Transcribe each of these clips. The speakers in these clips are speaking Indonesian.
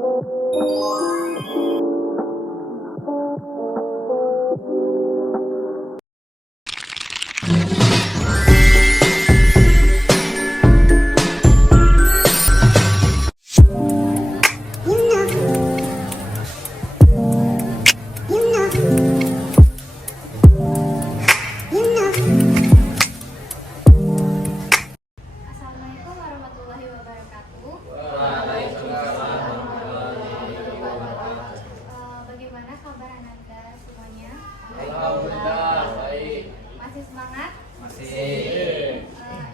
Assalamualaikum warahmatullahi wabarakatuh. Bagaimana kabar Ananda semuanya? Alhamdulillah baik. Masih semangat? Masih.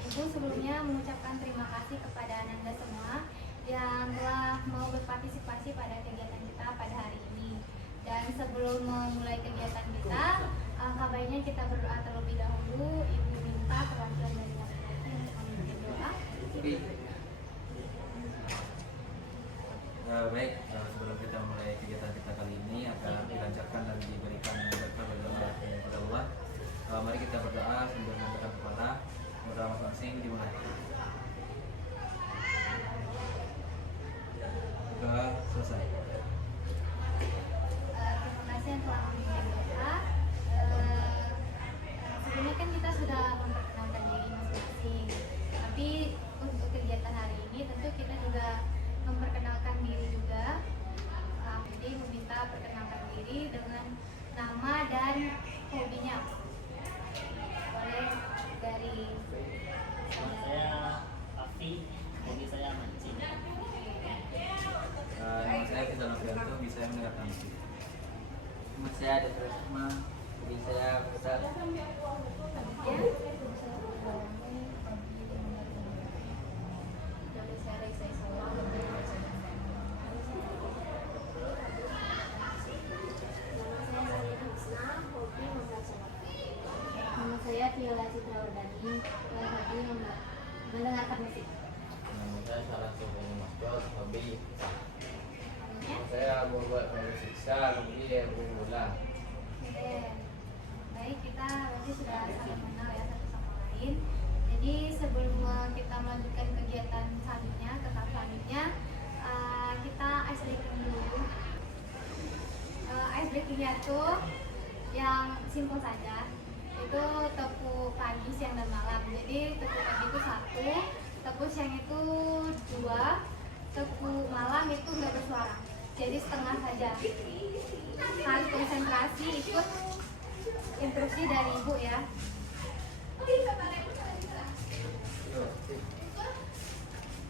Ibu sebelumnya mengucapkan terima kasih kepada Ananda semua yang telah mau berpartisipasi pada kegiatan kita pada hari ini. Dan sebelum memulai kegiatan kita, kabarnya kita berdoa terlebih dahulu. Ibu minta perwakilan dari laki-laki untuk memimpin doa. Baik, sebelum kita mulai kegiatan kita kali ini akan dilancarkan dan diberikan berkah bagi kepada Allah. Mari kita berdoa sambil mengangkat kepala, berdoa masing-masing dimulai. Doa selesai. Terima kasih yang telah memimpin doa. Sebelumnya kan kita sudah memperkenalkan diri masing-masing. Tapi untuk kegiatan hari ini tentu kita juga memperkenalkan diri juga. Jadi meminta perkenalkan diri dengan nama dan hobinya. Boleh dari Saya Afi, hobi saya mancing. Nama saya Fizal Novianto, bisa mendengarkan musik. Nama saya Dr. Rahma, hobi saya besar. Nama saya Viola Citra Wardani, hobi mendengarkan musik. Nama saya Sarah Sofeni Masjid, hobi. Namanya? Saya membuat siksa, hobi bola. Oke. Baik, kita berarti sudah saling mengenal ya satu sama lain. Jadi sebelum kita melanjutkan kegiatan selanjutnya, ke tahap selanjutnya, kita ice breaking dulu. Ice breakingnya tuh yang simpel saja, itu tepuk pagi, siang dan malam. Jadi tepuk pagi itu 1, tepuk siang itu 2, tepuk malam itu nggak bersuara, jadi setengah saja. Harus konsentrasi ikut instruksi dari ibu ya.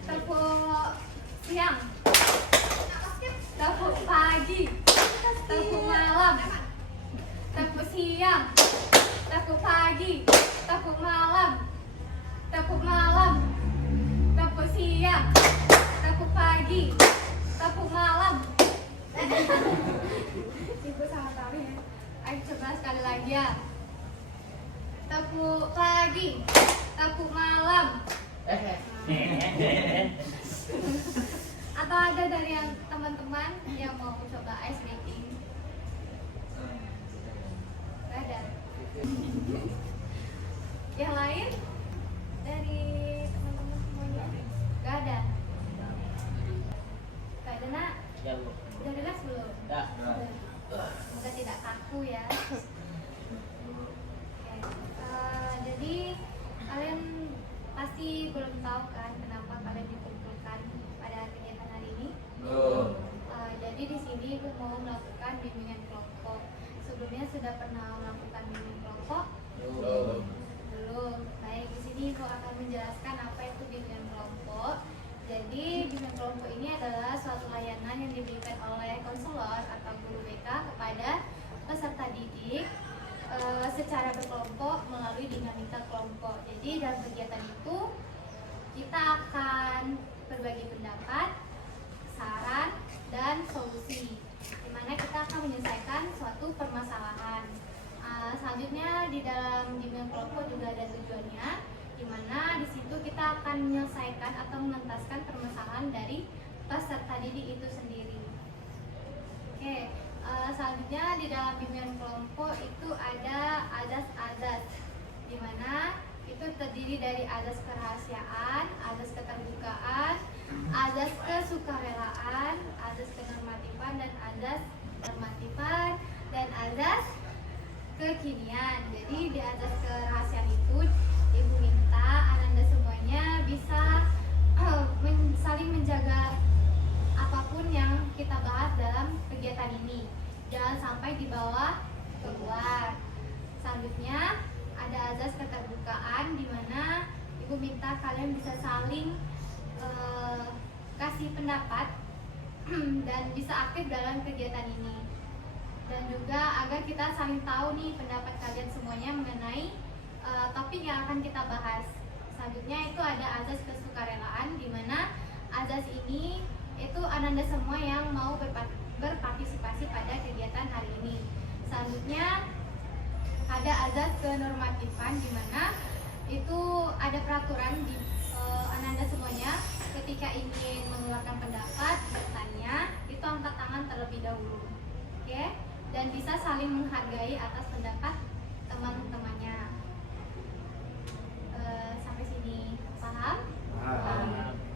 Tepuk siang, tepuk pagi, tepuk malam, tepuk siang, tepuk pagi, tepuk malam, tepuk malam, tepuk siang, tepuk pagi, tepuk malam. Ibu sama tahu ya. Ayo coba sekali lagi ya. Tepuk pagi, tepuk malam. Atau ada dari yang teman-teman yang mau coba ice breaking? Gak ada. Yang lain dari teman-teman semuanya? Gak ada. Gak ada nak? Ya Bu. Udah jelas belum? Dah. Semoga tidak kaku ya. Oke. Jadi kalian pasti belum tahu kan kenapa kalian dikumpulkan pada kegiatan hari ini? Belum. Jadi di sini ibu mau melakukan bimbingan kelompok. Sebelumnya sudah pernah melakukan bimbingan kelompok? Belum. Belum. Baik, di sini ibu akan menjelaskan apa itu bimbingan kelompok. Jadi bimbingan kelompok ini adalah suatu layanan yang diberikan oleh konselor atau guru BK kepada peserta didik secara berkelompok melalui dinamika kelompok. Jadi dalam kegiatan itu kita akan berbagi pendapat, saran, dan solusi, di mana kita akan menyelesaikan suatu permasalahan. Selanjutnya di dalam bimbingan kelompok juga ada tujuannya, di mana di situ kita akan menyelesaikan atau menuntaskan permasalahan dari peserta didik itu sendiri. Oke, selanjutnya di dalam bimbingan kelompok itu ada azas-azas, di mana itu terdiri dari azas kerahasiaan, azas keterbukaan, azas kesukarelaan, azas kenormatifan, dan azas normatifan, dan azas kekinian. Jadi di azas kerahasiaan itu Ibu minta Ananda semuanya bisa saling menjaga apapun yang kita bahas dalam kegiatan ini, jangan sampai dibawa keluar. Selanjutnya ada azas keterbukaan, di mana Ibu minta kalian bisa saling kasih pendapat dan bisa aktif dalam kegiatan ini, dan juga agar kita saling tahu nih pendapat kalian semuanya mengenai topik yang akan kita bahas. Selanjutnya itu ada azas kesukarelaan, di mana azas ini itu Ananda semua yang mau berpartisipasi pada kegiatan hari ini. Selanjutnya ada azas kenormatifan, di mana itu ada peraturan di Ananda semuanya ketika ingin mengeluarkan pendapat, bertanya, itu angkat tangan terlebih dahulu, oke? Dan bisa saling menghargai atas pendapat teman-temannya. Sampai sini paham?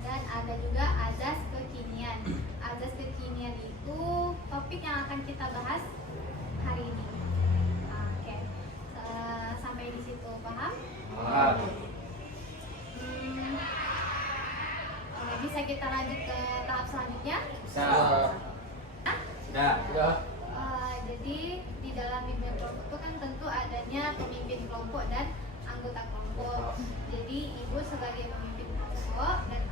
Dan ada juga azas kekinian. Azas kekinian itu topik yang akan kita bahas hari ini. Oke. Sampai di situ paham? Bisa kita lanjut ke tahap selanjutnya? Bisa. Hah? Sudah. Jadi di dalam bimbingan kelompok itu kan tentu adanya pemimpin kelompok dan anggota kelompok. Jadi Ibu sebagai pemimpin kelompok dan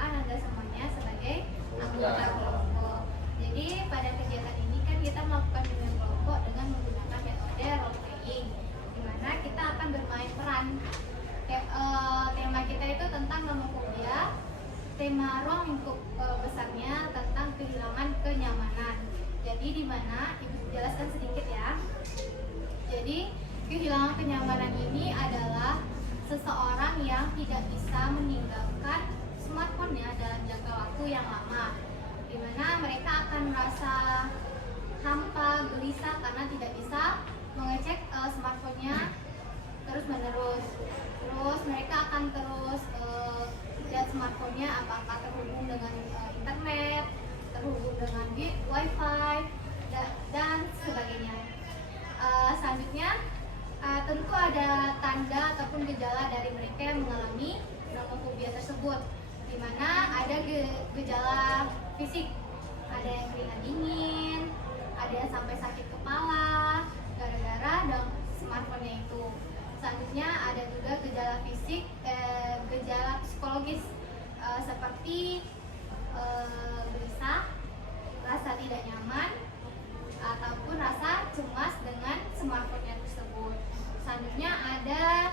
Anda semuanya sebagai anggota kelompok. Jadi pada kegiatan ini kan kita melakukan bimbingan kelompok dengan menggunakan metode role playing, di mana kita akan bermain peran. Tema kita itu tentang nomofobia. Tema ruang lingkup besarnya tentang kehilangan kenyamanan. Jadi di mana Ibu jelaskan sedikit ya. Jadi kehilangan kenyamanan ini adalah seseorang yang tidak bisa meninggalkan smartphone-nya dalam jangka waktu yang lama, di mana mereka akan merasa hampa, gelisah karena tidak bisa mengecek smartphone-nya terus-menerus. Terus mereka akan terus lihat smartphone-nya apakah terhubung dengan internet, terhubung dengan wifi, dan sebagainya. Selanjutnya tentu ada tanda ataupun gejala dari mereka yang mengalami nomofobia tersebut, di mana ada gejala fisik, ada yang keringat dingin, ada yang sampai sakit kepala gara-gara smartphone-nya itu. Selanjutnya ada juga gejala fisik, gejala psikologis seperti gelisah, rasa tidak nyaman, ataupun rasa cemas dengan smartphone-nya tersebut. Selanjutnya ada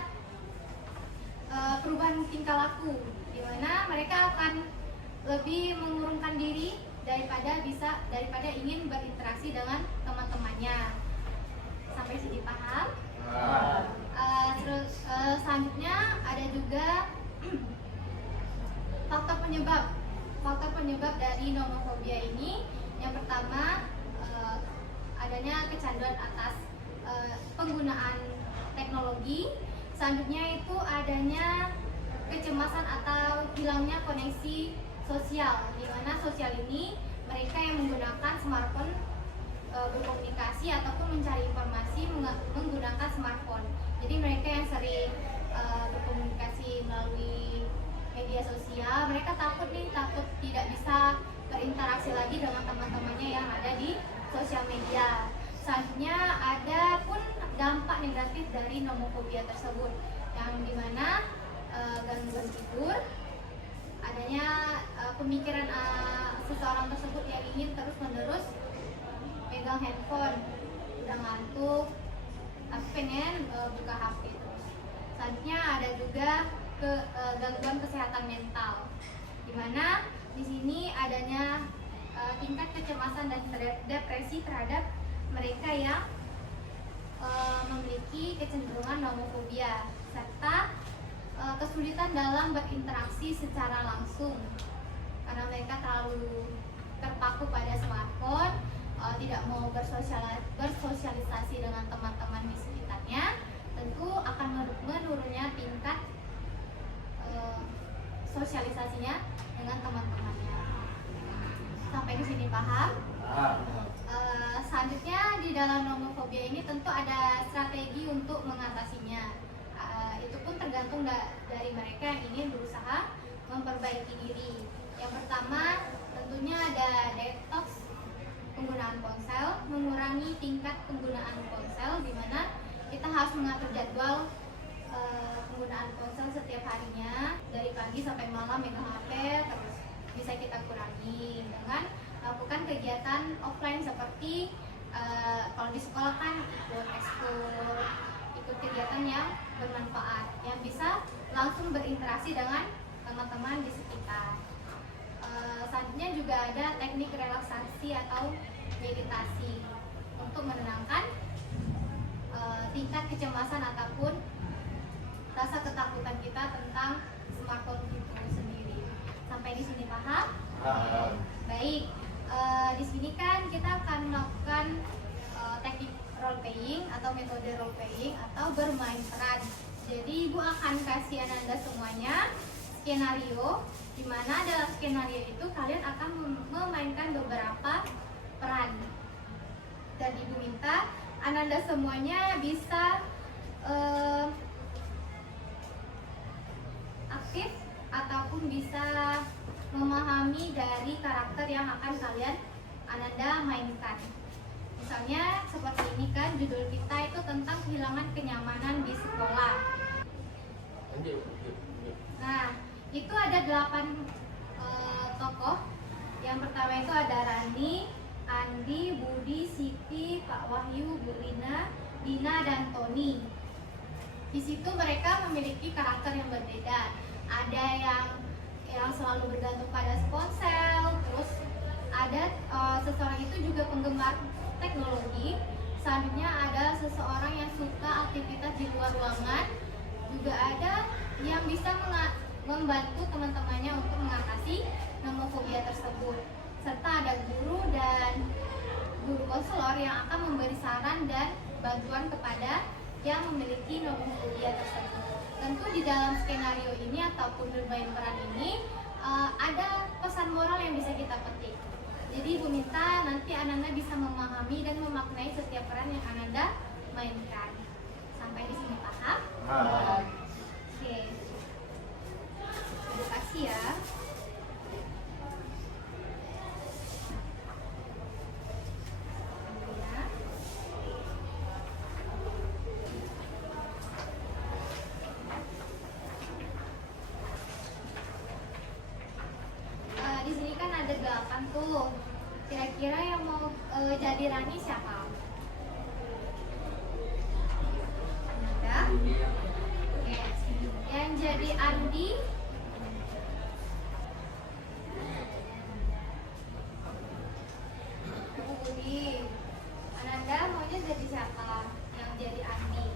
perubahan tingkah laku, di mana mereka akan lebih mengurungkan diri daripada ingin berinteraksi dengan teman-temannya. Sampai sini paham? Terus selanjutnya ada juga faktor penyebab dari nomofobia ini. Yang pertama adanya kecanduan atas penggunaan teknologi. Selanjutnya itu adanya kecemasan atau hilangnya koneksi sosial, di mana sosial ini mereka yang menggunakan smartphone berkomunikasi ataupun mencari informasi menggunakan smartphone. Jadi mereka yang sering berkomunikasi melalui media sosial, mereka takut tidak bisa berinteraksi lagi dengan teman-temannya yang ada di sosial media. Selanjutnya ada pun dampak negatif dari nomofobia tersebut, yang dimana gangguan tidur, adanya pemikiran seseorang tersebut yang ingin terus-menerus pegang handphone, udah ngantuk tapi pengen buka HP terus. Selanjutnya ada juga gangguan kesehatan mental, dimana di sini adanya tingkat kecemasan dan depresi terhadap mereka yang memiliki kecenderungan nomofobia, serta kesulitan dalam berinteraksi secara langsung karena mereka terlalu terpaku pada smartphone, tidak mau bersosialisasi dengan teman-teman di sekitarnya. Tentu akan menurunnya tingkat sosialisasinya dengan teman-temannya. Sampai di sini paham? Selanjutnya di dalam nomofobia ini tentu ada strategi untuk mengatasinya. Itu pun tergantung dari mereka yang ingin berusaha memperbaiki diri. Yang pertama tentunya ada detox penggunaan ponsel, mengurangi tingkat penggunaan ponsel, di mana kita harus mengatur jadwal penggunaan ponsel setiap harinya dari pagi sampai malam megang HP, terus bisa kita kurangi dengan melakukan kegiatan offline seperti kalau di sekolah kan ikut ekskul, ikut kegiatan yang bermanfaat yang bisa langsung berinteraksi dengan teman-teman di sekitar. Selanjutnya juga ada teknik relaksasi atau meditasi untuk menenangkan tingkat kecemasan ataupun rasa ketakutan kita tentang smartphone itu sendiri. Sampai di sini paham? Baik. Di sini kan kita akan melakukan teknik role playing atau metode role playing atau bermain peran. Jadi Ibu akan kasih Ananda semuanya skenario, di mana dalam skenario itu kalian akan memainkan beberapa peran. Dan Ibu minta Ananda semuanya bisa aktif ataupun bisa memahami dari karakter yang akan kalian Ananda mainkan. Misalnya seperti ini kan judul kita itu tentang kehilangan kenyamanan di sekolah. Nah, itu ada 8 tokoh. Yang pertama itu ada Rani, Andi, Budi, Siti, Pak Wahyu, Bu Lina, Dina, dan Tony. Di situ mereka memiliki karakter yang berbeda. Ada yang selalu bergantung pada ponsel, terus ada seseorang itu juga penggemar teknologi. Selanjutnya ada seseorang yang suka aktivitas di luar ruangan. Juga ada yang bisa membantu teman-temannya untuk mengatasi nomofobia tersebut. Serta ada guru dan guru konselor yang akan memberi saran dan bantuan kepada yang memiliki nomofobia tersebut. Tentu di dalam skenario ini ataupun bermain peran ini ada pesan moral yang bisa kita petik. Jadi Ibu minta nanti Ananda bisa memahami dan memaknai setiap peran yang Ananda mainkan. Sampai di sini paham? Oke. Terima kasih ya. Di sini kan ada 8 tuh. Kira-kira yang mau jadi Rani siapa? Ada? Oke. Yang jadi Andi? Budi. Ananda maunya jadi siapa? Yang jadi Andi?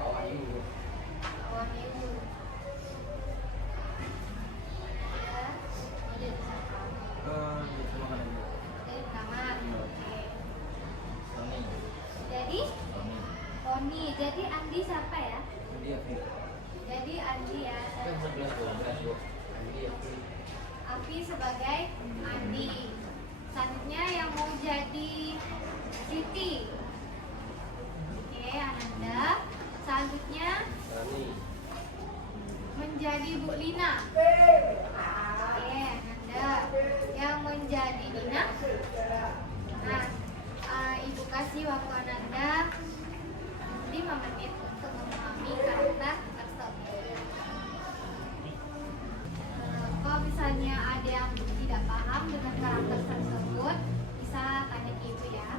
Wahyu. Jadi siapa? Dari kamar. Oke. Jadi Tony. Jadi Andi siapa ya? Jadi Andi ya. Api sebagai Andi. Selanjutnya yang mau jadi Siti. Oke, Ananda. Selanjutnya menjadi Bu Lina. Oke, Ananda. Yang menjadi Dina. Nah, Ibu kasih waktu Ananda 5 menit untuk memahami karakter tersebut. Kalau misalnya ada yang tidak paham dengan karakter tersebut, bisa tanya ke Ibu ya.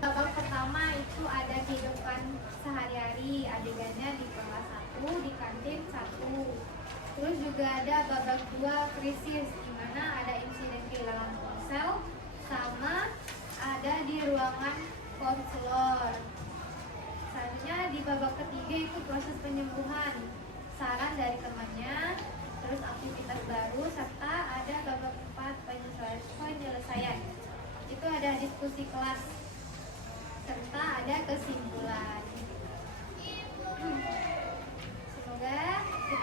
Babak pertama itu ada kehidupan sehari-hari, adegannya di kelas 1, di kantin 1. Terus juga ada babak 2 krisis, di mana ada insiden kehilangan ponsel, sama ada di ruangan konselor. Selanjutnya di babak ketiga itu proses penyembuhan, saran dari temannya, terus aktivitas baru, serta ada babak 4 penyelesaian. Itu ada diskusi kelas, serta ada kesimpulan. Semoga kita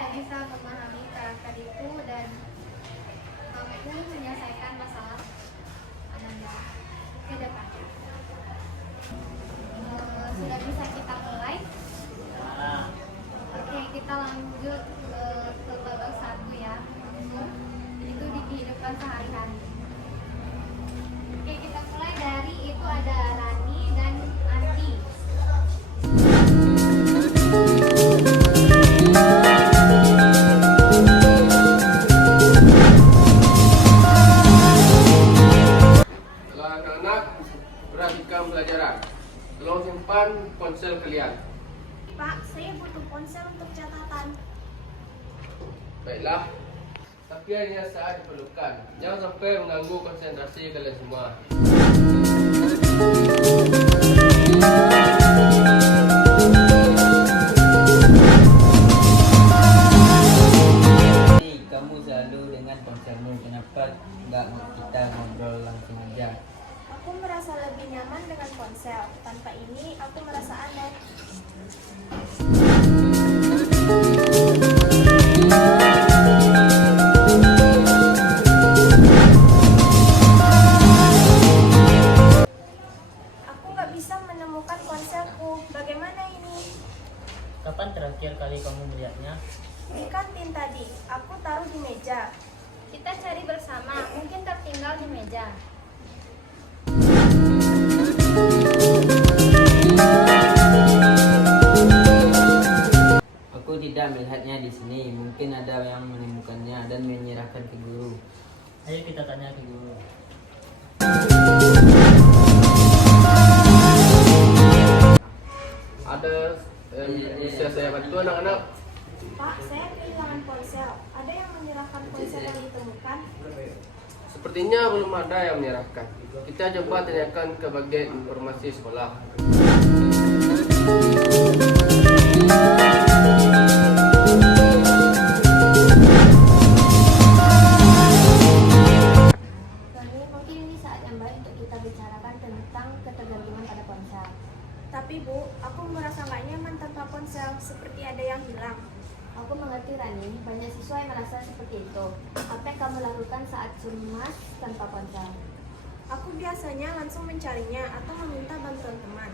butuh ponsel untuk catatan. Baiklah, tapi hanya saat diperlukan. Jangan sampai mengganggu konsentrasi kalian semua. Hey, kamu selalu dengan ponselmu, kenapa nggak kita ngobrol langsung aja? Aku merasa lebih nyaman dengan ponsel. Tanpa ini, aku merasa aneh. Aku nggak bisa menemukan ponselku. Bagaimana ini? Kapan terakhir kali kamu melihatnya? Di kantin tadi, aku taruh di meja. Kita cari bersama, mungkin tertinggal di meja. Aku tidak melihatnya di sini. Mungkin ada yang menemukannya dan menyerahkan ke guru. Ayo kita tanya ke guru. Ada bisa saya bantu anak-anak? Pak, saya kehilangan ponsel. Ada yang menyerahkan ponsel yang ditemukan? Sepertinya belum ada yang menyerahkan. Kita coba tanyakan ke bagian informasi sekolah. Tony, mungkin ini saat yang baik untuk kita bicarakan tentang ketergantungan pada ponsel. Tapi Bu, aku merasa nggak nyaman tanpa ponsel, seperti ada yang hilang. Aku mengerti Rani, banyak siswa yang merasa seperti itu. Apa yang kamu lakukan saat cemas tanpa ponsel? Aku biasanya langsung mencarinya atau meminta bantuan teman.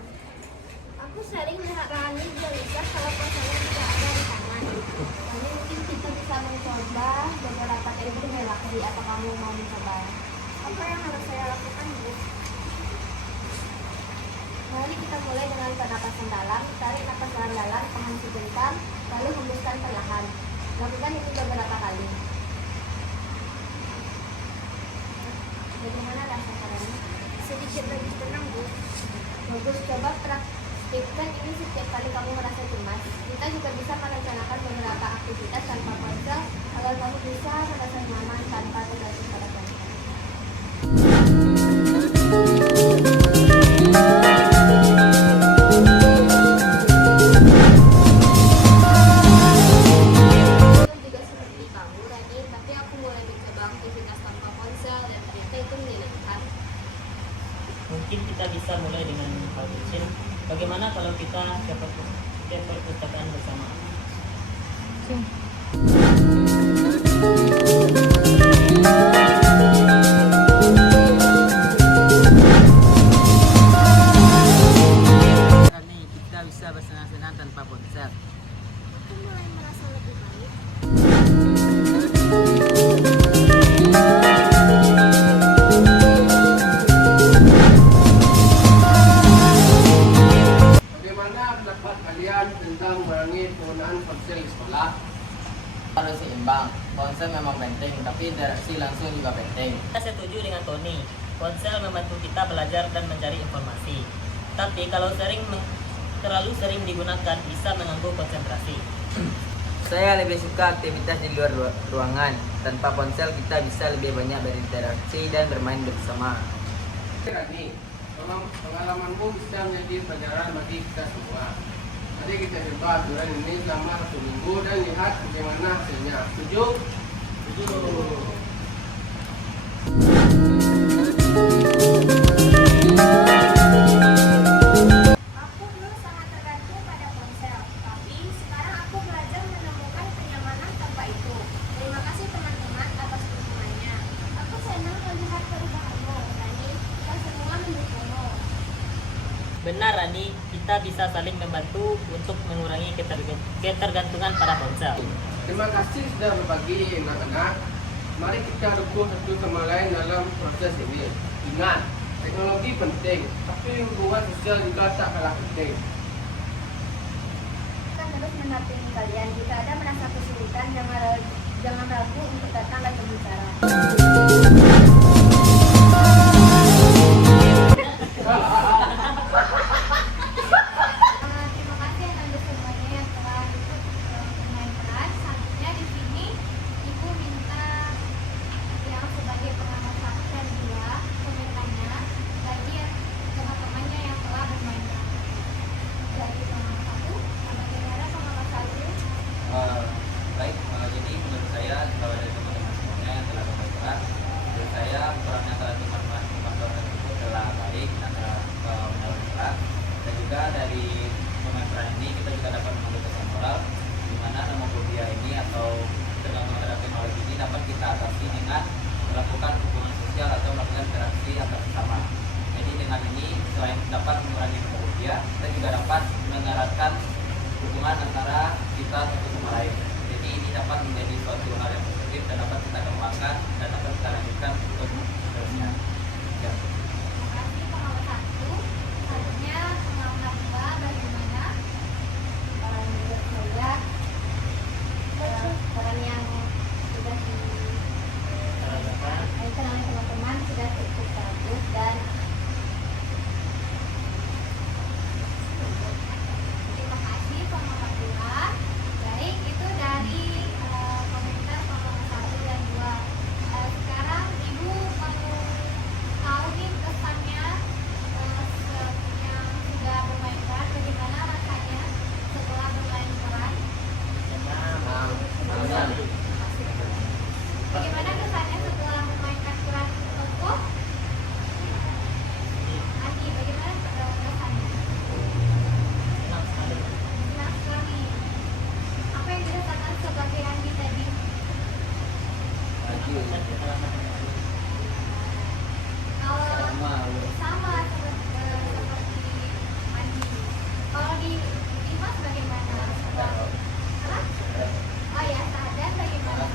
Aku sering melihat Rani gelisah kalau ponselnya tidak ada di tangan. Rani, mungkin kita bisa mencoba beberapa teknik relaksasi. Apa kamu mau mencoba? Apa yang harus saya lakukan, Bu? Mari kita mulai dengan pernapasan dalam. Tarik napas dalam, tahan sebentar, lalu hembuskan perlahan. Lakukan itu beberapa kali. Bagaimana rasa Rani? Sedikit lebih tenang, Bu. Bagus, coba praktikkan ini setiap kali kamu merasa cemas. Kita juga bisa merencanakan beberapa aktivitas tanpa ponsel agar kamu bisa merasa nyaman tanpa tergantung pada ponsel. Aku juga seperti kamu, Rani, tapi aku mulai mencoba aktivitas tanpa ponsel dan ternyata itu menyenangkan. Mungkin kita bisa mulai dengan hal kecil. Bagaimana kalau kita ke perpustakaan bersama? Rani, kita bisa bersenang-senang tanpa ponsel. Aku mulai merasa lebih baik. Bagaimana pendapat kalian tentang mengurangi penggunaan ponsel di sekolah? Harus seimbang. Ponsel memang penting, tapi interaksi langsung juga penting. Saya setuju dengan Tony. Ponsel membantu kita belajar dan mencari informasi. Tapi kalau terlalu sering digunakan bisa mengganggu konsentrasi. Saya lebih suka aktivitas di luar ruangan. Tanpa ponsel kita bisa lebih banyak berinteraksi dan bermain bersama. Rani, pengalamanmu bisa menjadi pelajaran bagi kita semua. Mari kita coba aturan ini selama 1 minggu dan lihat bagaimana hasilnya. Setuju? Setuju. Aku dulu sangat tergantung pada ponsel, tapi sekarang aku belajar menemukan kenyamanan tanpa itu. Terima kasih teman-teman atas dukungannya. Aku senang melihat perubahanmu, Rani. Kita semua mendukungmu. Benar Rani, kita bisa saling membantu untuk mengurangi ketergantungan pada ponsel. Terima kasih sudah berbagi anak-anak. Mari kita dukung satu sama lain dalam proses ini. Ingat, teknologi penting, tapi hubungan sosial juga tak kalah penting. Akan terus mendampingi kalian. Jika ada merasa kesulitan, jangan ragu untuk datang dan berbicara. Terima kasih atas semuanya yang telah kita atasi dengan melakukan hubungan sosial atau melakukan interaksi antar sesama. Jadi dengan ini selain dapat mengurangi homophobia, kita juga dapat mengeratkan hubungan antara kita satu sama lain. Jadi ini dapat menjadi suatu hal yang positif dan dapat kita kembangkan dan dapat kita lanjutkan untuk seterusnya. Ya. Terima kasih pengalaman 1. Selanjutnya pengalaman 2 bagaimana? Kalau menurut saya peran yang sudah dikenal oleh teman-teman sudah cukup bagus dan Terima kasih pengalaman 2. Baik, itu dari komentar pengalaman 1 dan 2. Sekarang Ibu mau tahu nih kesannya yang sudah bermain peran, bagaimana rasanya setelah bermain peran? Bagaimana kesannya setelah memainkan peran tokoh? Andi, bagaimana kesannya? Senang sekali. Senang sekali. Apa yang dirasakan sebagai Andi tadi? Kalau sama seperti Andi. Kalau di Dimas bagaimana? Hah? Oh ya, Sahadan bagaimana?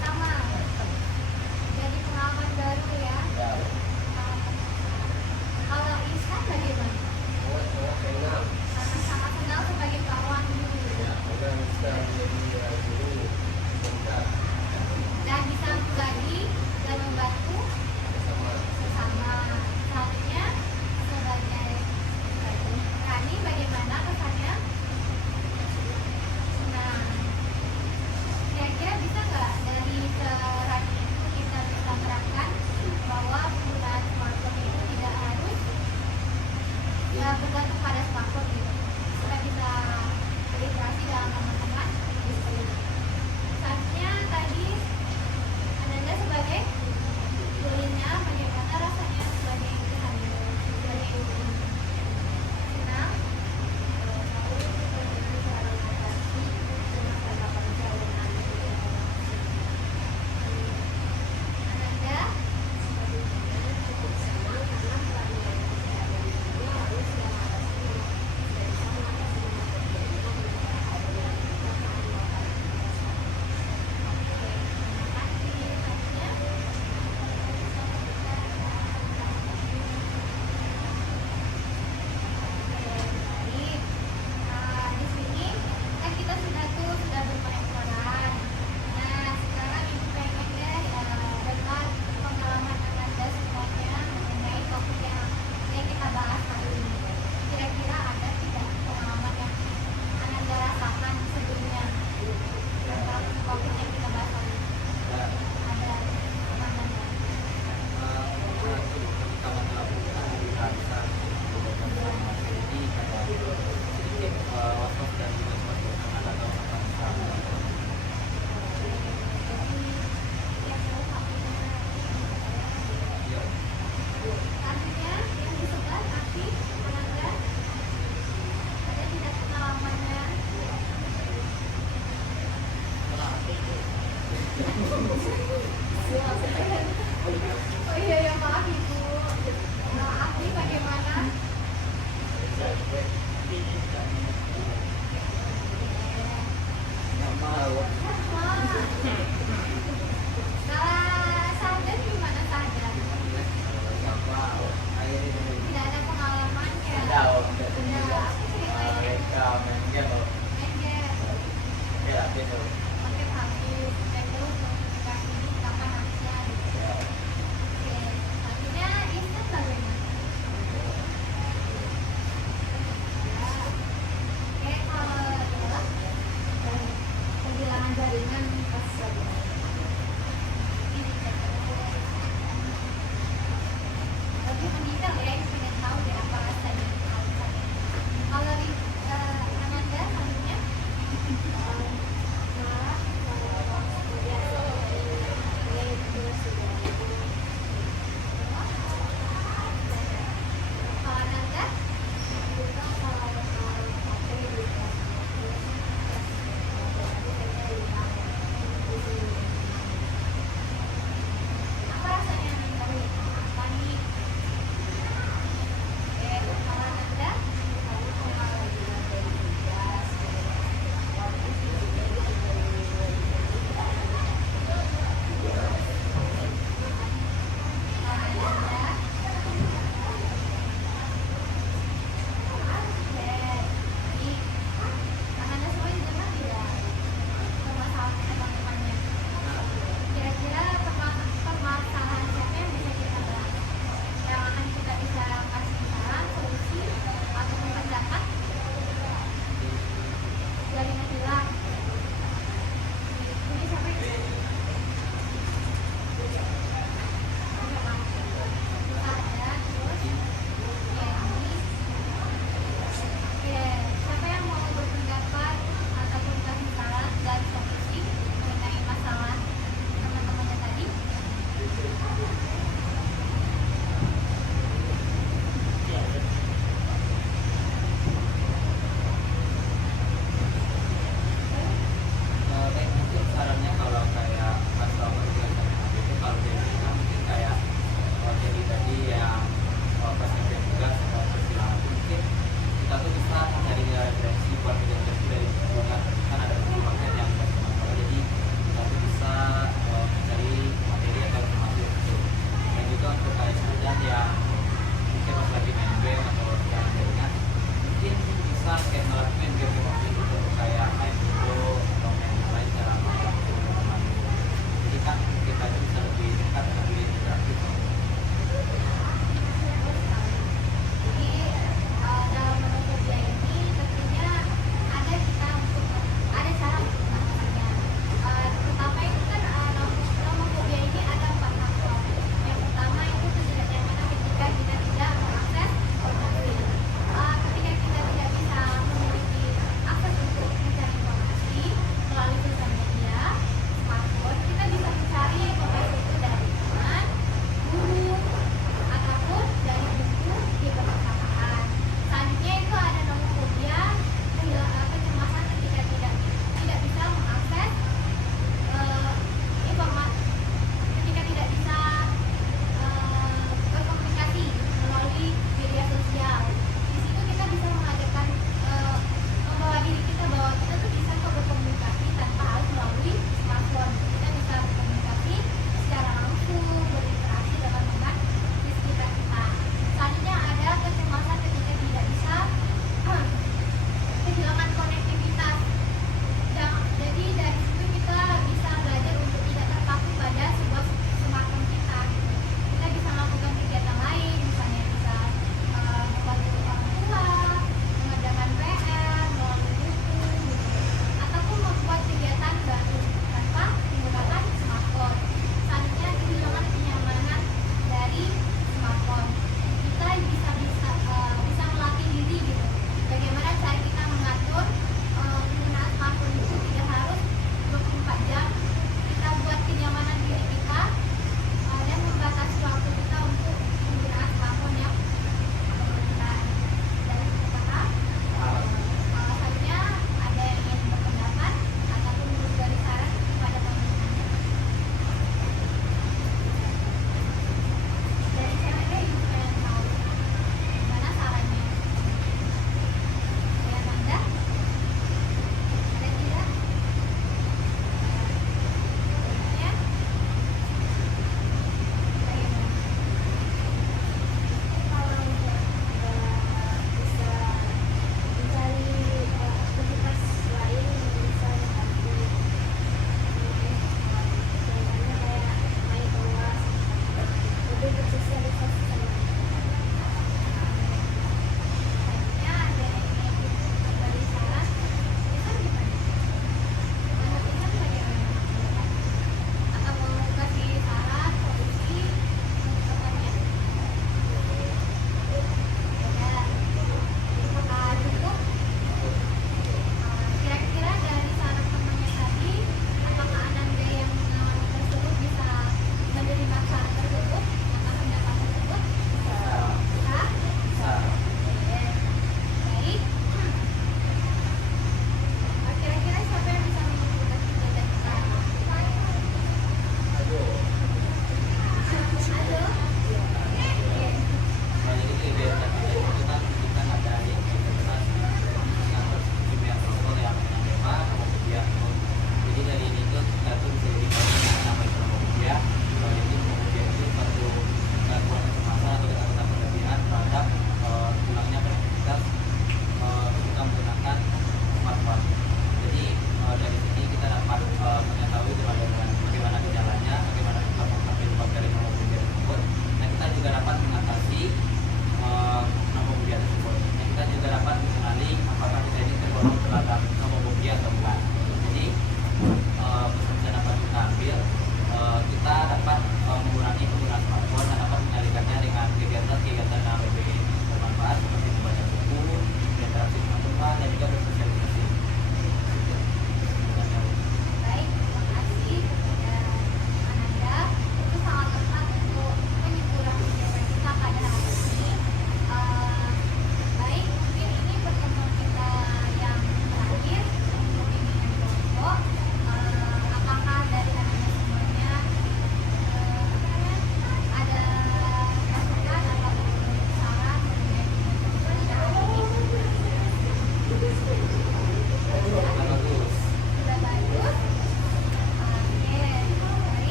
Sama. Jadi pengalaman baru ya. Kalau Ihsan bagaimana? Sama-sama kenal sebagai kawan dulu. Dan bisa berbagi dan membantu sesama. Selanjutnya sebagai Rani, bagaimana kesannya? Nah, kira-kira bisa nggak dari Rani itu kita bisa terapkan bahwa penggunaan smartphone itu tidak harus ya bergantung pada smartphone gitu. Kita bisa berinteraksi dengan teman-teman di sekeliling. Selanjutnya tadi Ananda sebagai gurunya, bagaimana rasanya sebagai guru? Senang? Ananda? Di sini kan kita sudah bermain peran. Nah, sekarang ibu pengen deh dengar pengalaman Ananda semuanya mengenai topik yang kita bahas hari ini. Kira-kira ada tidak pengalaman yang Ananda rasakan sebelumnya tentang topik yang kita bahas hari ini? Ada pengalaman? Artinya yang disebar aktif Ananda ada tidak pengalamannya? Oh iya ya, maaf ibu. Aktif bagaimana? Sama.